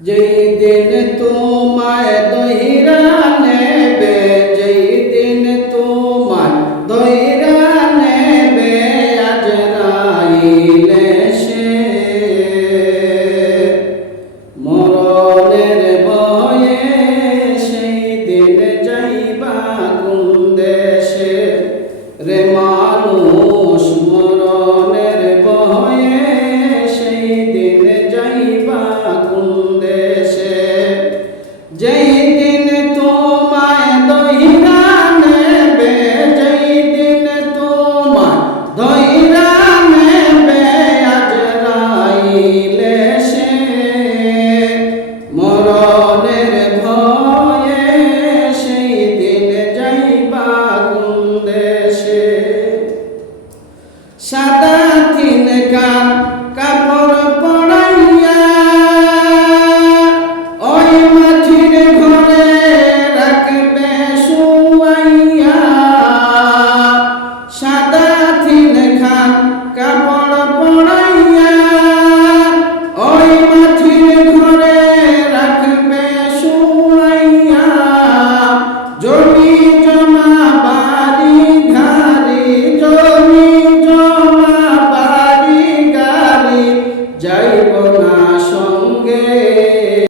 যেই দিন তোমায় দহিরা নেবে যেই দিন তোমায় দহিরা নেবে আজ রাইলে সে। মরণের বয়ে সেই দিন যাইবা গুণ দেশে রে মানুষ, মরণের বয়ে সেই দিন যাইবা গুণ সাদা তিন কান, কাপড় পড়াইয়া ওই মাঝির ঘরে রাখবে শুয়াইয়া। সাদা তিন খান কাপড় পড়াইয়া ওই মাঝির ঘরে okay.